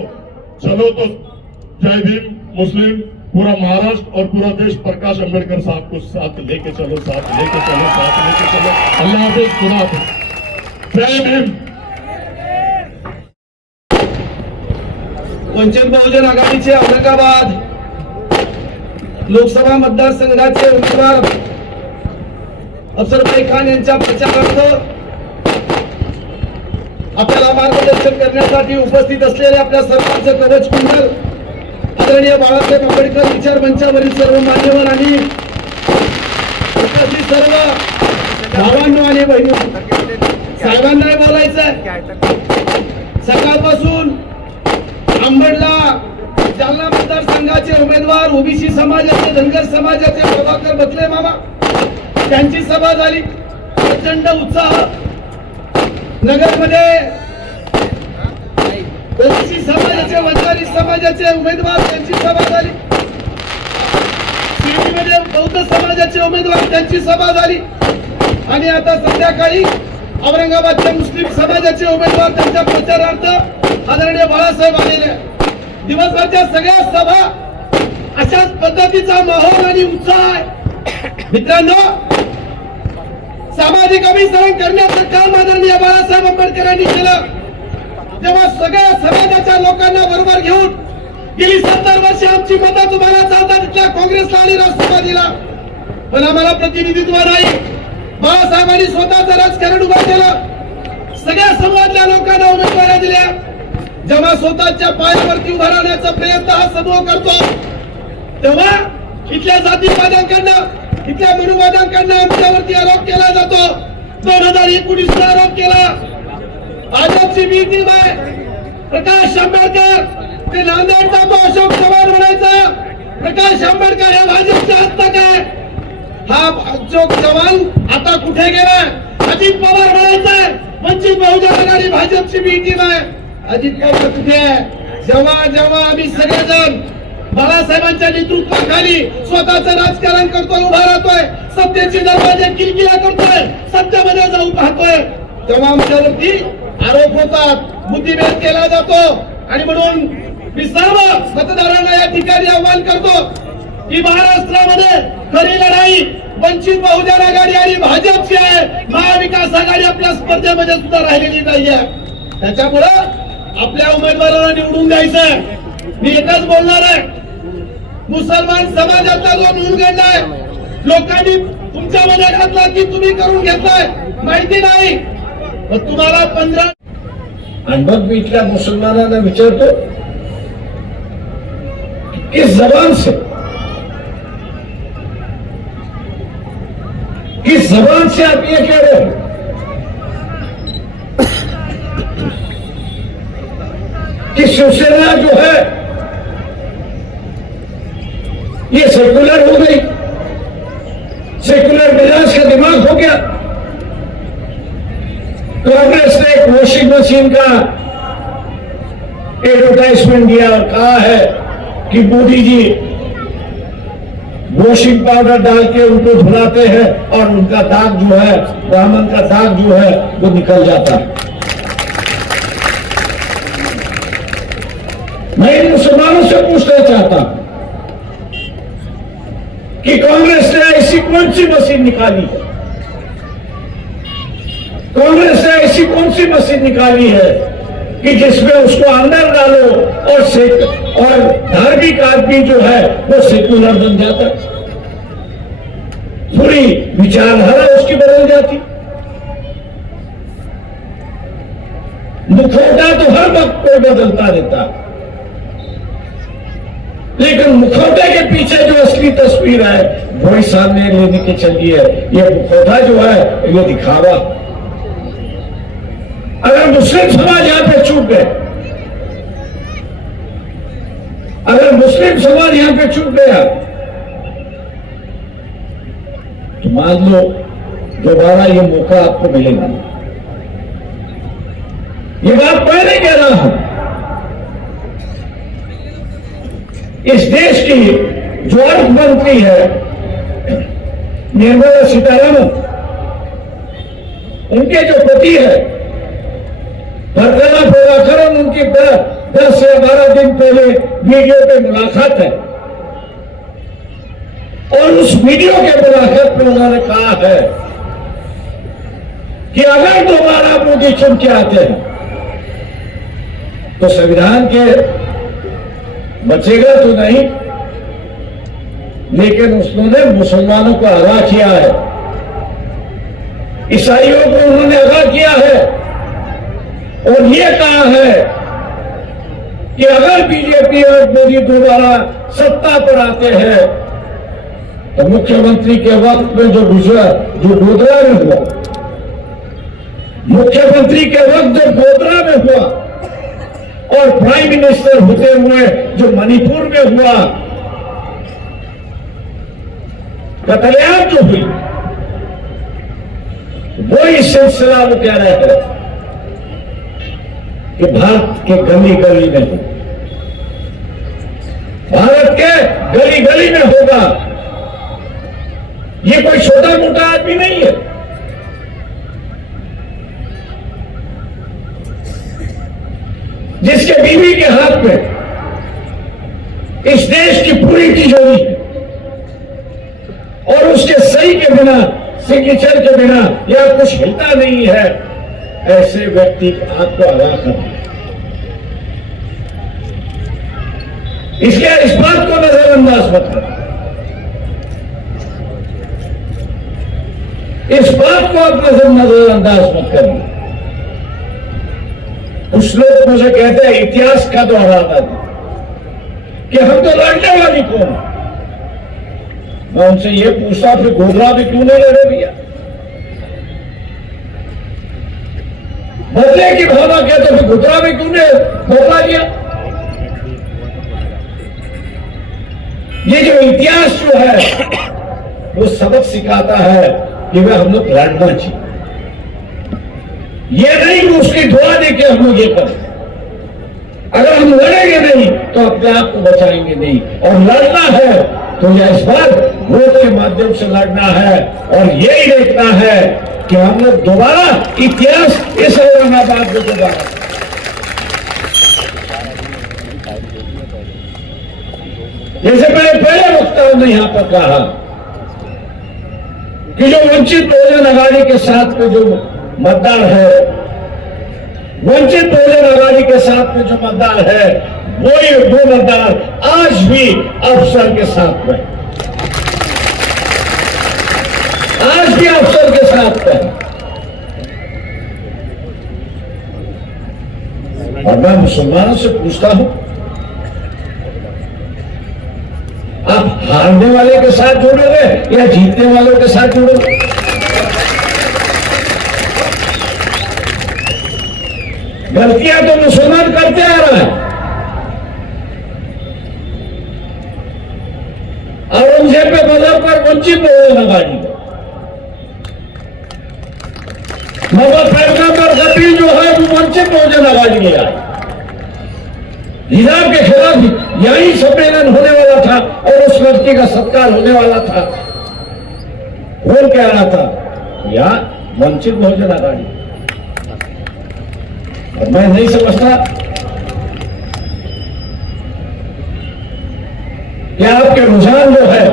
चलो तो जय भीम मुस्लिम, पूरा महाराष्ट्र और पूरा देश प्रकाश अंबेडकर साहब को साथ लेके चलो, साथ लेके चलो, साथ लेके चलो। अल्लाह हाफिज, खुदा हाफिज, जय भीम। वंचित बहुजन आघाडीचे औरंगाबाद लोकसभा मतदारसंघाचे उमेदवार अफसरभाई खान यांच्या प्रचारार्थ आपल्याला मार्गदर्शन करण्यासाठी उपस्थित असलेले आपल्या सरकारचे कवच कुंडल आदरणीय बाळासाहेब आंबेडकर विचार मंचावरील सर्व मान्यवर आणि उपस्थित सर्व भावांनो आणि बहिणी, साहेबांनाही बोलायचंय। सकाळपासून अंबडला जालना मतदारसंघाचे उमेदवार ओबीसी समाजाचे, धनगर समाजाचे प्रभाकर बकले मामा त्यांची सभा झाली। प्रचंड उत्साह नगरमध्ये ओबीसी समाजाचे, वंजारी समाजाचे उमेदवार त्यांची सभा झाली। सिडनीमध्ये बौद्ध समाजाचे उमेदवार त्यांची सभा झाली आणि आता संध्याकाळी औरंगाबादच्या मुस्लिम समाजाचे उमेदवार त्यांच्या प्रचारार्थ आदरणीय बाळासाहेब आलेले। दिवसभरच्या सगळ्या सभा अशाच पद्धतीचा माहोल आणि उत्साह आहे। मित्रांनो, सामाजिक अभिसरण करण्याचं काम आदरणीय बाळासाहेब आंबेडकरांनी केलं। तेव्हा सगळ्या समाजाच्या लोकांना बरोबर घेऊन गेली 70 वर्ष आमची मतं तुम्हाला चालतात तिथल्या काँग्रेसला आणि राष्ट्रवादीला, पण आम्हाला प्रतिनिधित्व नाही। बाळासाहेबांनी स्वतःचं राजकारण उभं केलं, सगळ्या समाजातल्या लोकांना उमेदवारी दिल्या। जेव्हा स्वतःच्या पायावरती उभा राहण्याचा प्रयत्न हा समूह करतो तेव्हा इथल्या जातीवाद्यांकडनं इथल्या मनुवाद्यांकडनं आमच्यावरती आरोप केला जातो. 2019चा आरोप केला. भाजपची बी टीम आहे. प्रकाश आंबेडकर ते नांदेडचा तो अशोक चव्हाण म्हणायचा. प्रकाश आंबेडकर हे भाजपचे हस्तक आहे. हा अशोक चव्हाण आता कुठे गेला? अजित पवार म्हणायचंय वंचित बहुजन आघाडी भाजपची बी टीम आहे. अजित पवार कुठे आहे? जेव्हा आम्ही सगळेजण बाळासाहेबांच्या नेतृत्वाखाली स्वतःचं राजकारण करतोय, उभा राहतोय, सत्तेचे दरवाजे किलकिला करतोय, सत्तेमध्ये जाऊन पाहतोय, तेव्हा आमच्यावरती आरोप होतात, बुद्धिभेद केला जातो. आणि म्हणून मी सर्व मतदारांना या ठिकाणी आव्हान करतो की महाराष्ट्रामध्ये खरी लढाई वंचित बहुजन आघाडी आणि भाजपची आहे. महाविकास आघाडी आपल्या स्पर्धेमध्ये सुद्धा राहिलेली नाहीये. त्याच्यामुळं आपल्या उमेदवारांना निवडून द्यायचंय. मी एकच बोलणार आहे, मुसलमान समाजातला जो न्यूनगंड आहे लोकांनी तुमच्यामध्ये घातला की तुम्ही करून घेतलाय माहिती नाही, पण तुम्हाला 15 आणि मग मी इथल्या मुसलमानांना विचारतो किस जबान से आप ये कह रहे हो कि शिवसेना जो है ये सेकुलर हो गई, सेकुलर मिजाज का दिमाग हो गया. कांग्रेस ने एक वॉशिंग मशीन का एडवर्टाइजमेंट दिया और कहा है कि मोदी जी वॉशिंग पाउडर डाल के उनको धुलाते हैं और उनका दाग जो है, ब्राह्मण का दाग जो है वो निकल जाता है. मैं इन मुसलमानों से पूछना चाहता हूं कि कांग्रेस ने ऐसी कौन सी मशीन निकाली है, कांग्रेस ने ऐसी कौन सी मशीन निकाली है कि जिसमें उसको अंदर डालो और धार्मिक आदमी जो है वो सेकुलर बन जाता है, पूरी विचारधारा उसकी बदल जाती. मुखौटा तो हर वक्त कोई बदलता रहता, लेकिन मुखौटे के पीछे जो असली तस्वीर है वही सामने लेने की चलिए. ये मुखौटा जो है ये दिखावा. अगर मुस्लिम समाज यहां पे चूक गए, अगर मुस्लिम समाज यहां पे चूक गया तो मान लो दोबारा ये मौका आपको मिलेगा. ये बात मैं नहीं कह रहा हूं, इस देश की जो अर्थ मंत्री है निर्मला सीतारमण, उनके जो पति है फरजाना प्रभाकरन, उनकी 10 से 12 दिन पहले वीडियो पे मुलाकात है और उस वीडियो के मुलाकात में उन्होंने कहा है कि अगर दोबारा मोदी चुन के आते हैं तो संविधान के बचेगा तो नहीं, लेकिन उन्होंने मुसलमानों को आगाह किया है, ईसाइयों को उन्होंने आगाह किया है और ये कहा है कि अगर बीजेपी और मोदी दोबारा सत्ता पर आते हैं तो मुख्यमंत्री के वक्त में जो गुजरा, जो गोधरा में हुआ, मुख्यमंत्री के वक्त जो गोधरा में हुआ और प्राइम मिनिस्टर होते हुए जो मणिपुर में हुआ कत्लेआम जो हुई, वो इस सिलसिला वो कह रहे हैं कि भारत के गली गली में हो, भारत के गली गली में होगा. ये कोई छोटा मोटा आदमी नहीं है. जिसके बीवी के हाथ में इस देश की पूरी तिजोरी है और उसके सही के बिना, सिग्नेचर के बिना यह कुछ हिलता नहीं है, ऐसे व्यक्ति आपको आगाह करना. इसलिए इस बात को नजरअंदाज मत करो, इस बात को आप नजरअंदाज मत करिए. कुछ लोग मुझे कहते हैं इतिहास का दोहराना कि हम तो लड़ने वाली कौन है. मैं उनसे ये पूछता फिर घोषणा भी क्यों नहीं लड़े भैया? बदले की भावना क्या तो फिर घुटरा भी क्यों ने घोषणा किया? ये जो इतिहास जो है वो सबक सिखाता है कि वह हम लोग लड़ना चाहिए। ये नहीं कि उसकी दुआ दे के हम लोग ये करें। अगर हम लड़ेंगे नहीं तो अपने आप को बचाएंगे नहीं, और लड़ना है तो यह इस बार वोट के माध्यम से लड़ना है और यही देखना है कि हम लोग दोबारा इतिहास इस औरंगाबाद में दोबारा। जैसे मैंने पहले वक्ताओं ने यहां पर कहा कि जो वंचित बहुजन आघाड़ी के साथ में जो मतदार है, वंचित बहुजन आघाड़ी के साथ में जो मतदार है, वो मतदार आज भी अफसर के साथ में, आज भी अफसर के साथ में। और मैं मुसलमानों से पूछता हूं, आप हारने वाले के साथ जुड़ोगे या जीतने वालों के साथ जुड़ोगे? गलतियां तो मुसलमान करते आ रहा है। औरंगजेब पे मजहब पर वंचित बहुजन आघाड़ी, मगर पैगंबर कबीर जो है वो वंचित बहुजन आघाड़ी में आए। हिजाब के खिलाफ यही सम्मेलन होने वाला था और उस लड़की का सत्कार होने वाला था। कौन कह रहा था? या वंचित बहुजन आघाड़ी। और मैं नहीं समझता कि आपके रुझान जो है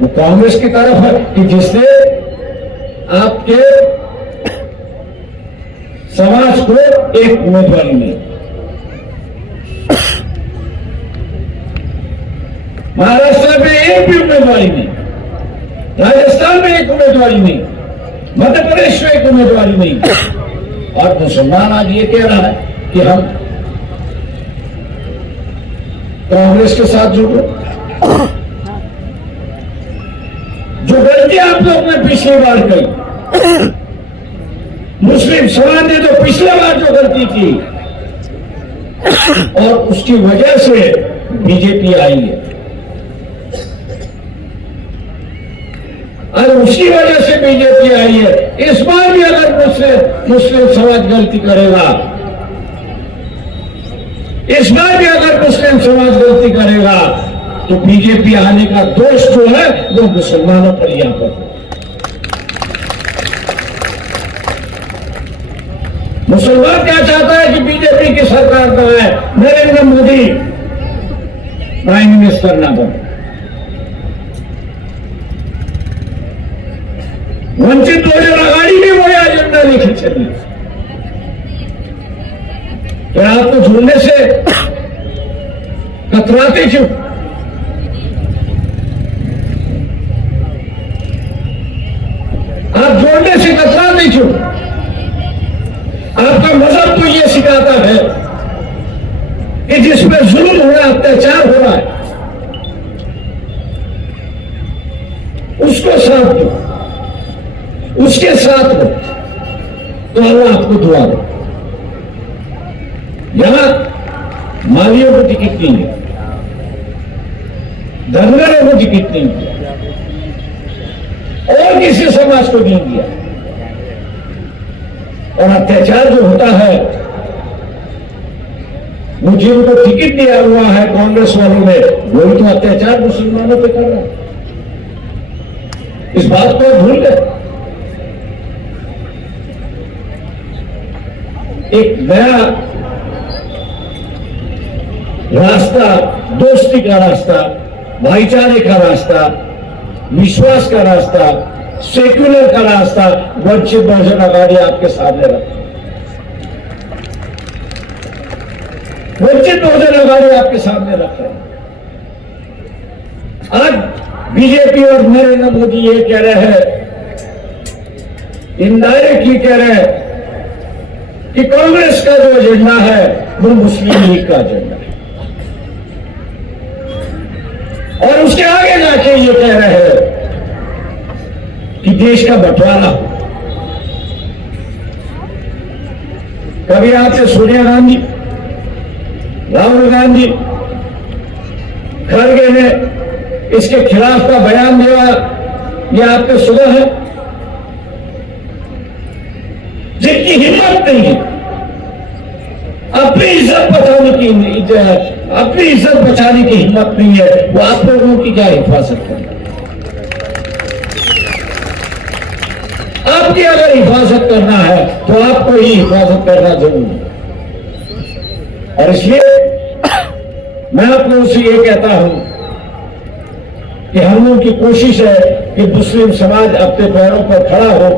वो कांग्रेस की तरफ है कि जिसने आपके समाज को एक उम्मीदवारी नहीं, महाराष्ट्र में एक भी उम्मीदवारी नहीं, राजस्थान में एक उम्मीदवारी नहीं, मध्य प्रदेश में एक उम्मीदवारी नहीं। और मुसलमान आज ये कह रहा है कि हम कांग्रेस के साथ जुड़ो। जो गलती आप लोग ने पिछली बार की, मुस्लिम समाज ने जो पिछले बार जो गलती की और उसकी वजह से बीजेपी आई है, और उसकी वजह से बीजेपी आई है। इस बार भी अगर मुस्लिम समाज गलती करेगा, इस बार भी अगर मुस्लिम समाज गलती करेगा तो बीजेपी आने का दोष जो है वो मुसलमानों पर यहां पर। मुसलमान क्या चाहता है कि बीजेपी की सरकार का है, नरेंद्र मोदी प्राइम मिनिस्टर ना बने। वंचित बहुजन आघाड़ी भी वही एजेंडा लेके चली। क्या आपको जुड़ने से कतराते क्यों? आप जोड़ने से कतराते क्यों? आपका मजहब तो ये सिखाता है कि जिसमें जुल्म हो रहा है, अत्याचार हो रहा है, उसको साथ दो, उसके साथ हो तो अल्लाह आपको दुआ दे। यहां मालियों को टिकट नहीं है, धनगरों को टिकट नहीं दिया और किसी समाज को नहीं दिया। और अत्याचार जो होता है वो जिनको टिकट दिया हुआ है कांग्रेस वालों ने, वही तो अत्याचार मुसलमानों पे कर रहा है। इस बात को भूल गए। एक नया रास्ता, दोस्ती का रास्ता, भाईचारे का रास्ता, विश्वास का रास्ता, सेक्युलर का रास्ता वंचित बहुजन आघाड़ी आपके सामने रखा। वंचित बहुजन आघाड़ी आपके सामने रखा। आज बीजेपी और नरेंद्र मोदी ये कह रहे हैं, इनडायरेक्टली कह रहे हैं कि कांग्रेस का जो एजेंडा है वो मुस्लिम लीग का एजेंडा है। और उसके आगे जाके ये कह रहे हैं कि देश का बंटवारा। कभी आपने सोनिया गांधी, राहुल गांधी, खड़गे ने इसके खिलाफ का बयान दिया, ये आपने सुना है? जिनकी हिम्मत नहीं है अपनी इज्जत बचाने की, अपनी इज्जत बचाने की हिम्मत नहीं है, वो आप लोगों की क्या हिफाजत करें? आपकी अगर हिफाजत करना है तो आपको ही हिफाजत करना जरूरी है। और इसलिए मैं आप लोगों से ये कहता हूं कि हम लोगों की कोशिश है कि मुस्लिम समाज अपने पैरों पर खड़ा हो,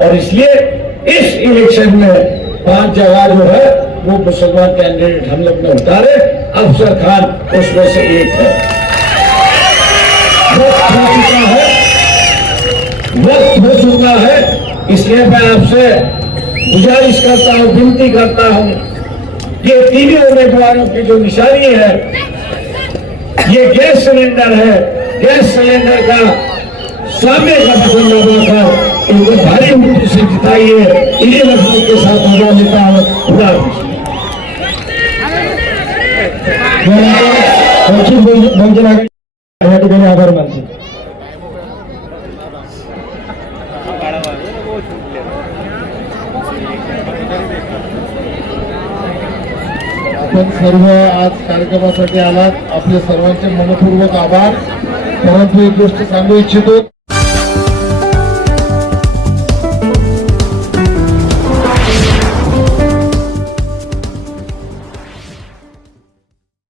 और इसलिए इस इलेक्शन में 5 जगह जो है वो मुसलमान कैंडिडेट हम लोग ने उतारे। अफसर खान उसमें से एक है। वक्त हो चुका है, वक्त हो चुका है। इसलिए मैं आपसे गुजारिश करता हूं, विनती करता हूं कि तीनों उम्मीदवारों की जो निशानी है ये गैस सिलेंडर है, गैस सिलेंडर का सामने का बटन दबाकर इनको भारी मुट्ठी से जिताइए। इन्हीं लफ्जों के साथ विदा लेता हूं। खुदा हाफिज। आभार मानते। आपण सर्व आज कार्यक्रमासाठी आलात, आपले सर्वांचे मनपूर्वक आभार। परंतु एक गोष्ट सांगू इच्छितो,